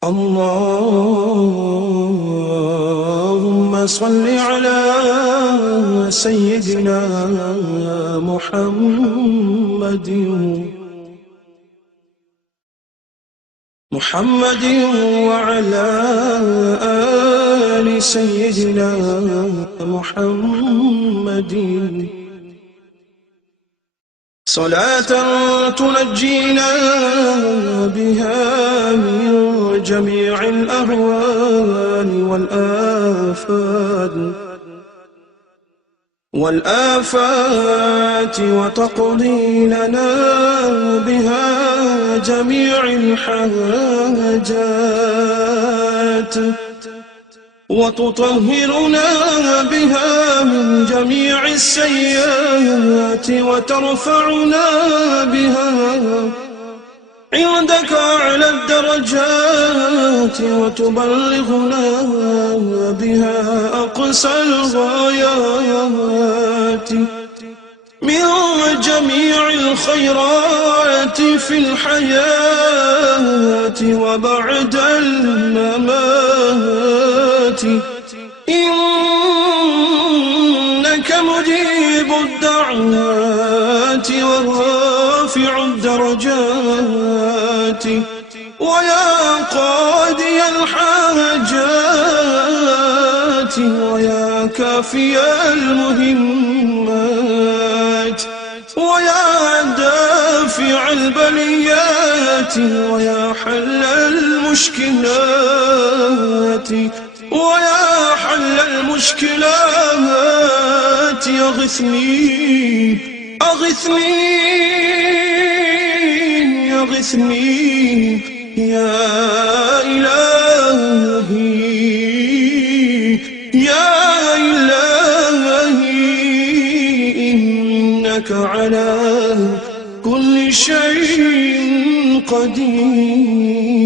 اللهم صل على سيدنا محمد وعلى آل سيدنا محمد صلاة تنجينا بها من جميع الأهوال والآفات وتقضي لنا بها جميع الحاجات وتطهرنا بها من جميع السيئات وترفعنا بها عندك أعلى الدرجات وتبلغنا بها أقصى الغايات من جميع الخيرات في الحياة وبعد الممات إنك مجيب الدعوات ورافع الدرجات ويا قاضي الحاجات ويا كافي المهمات ويا دافع البليات ويا حل المشكلات أغثني يا إلهي إنك على كل شيء قدير.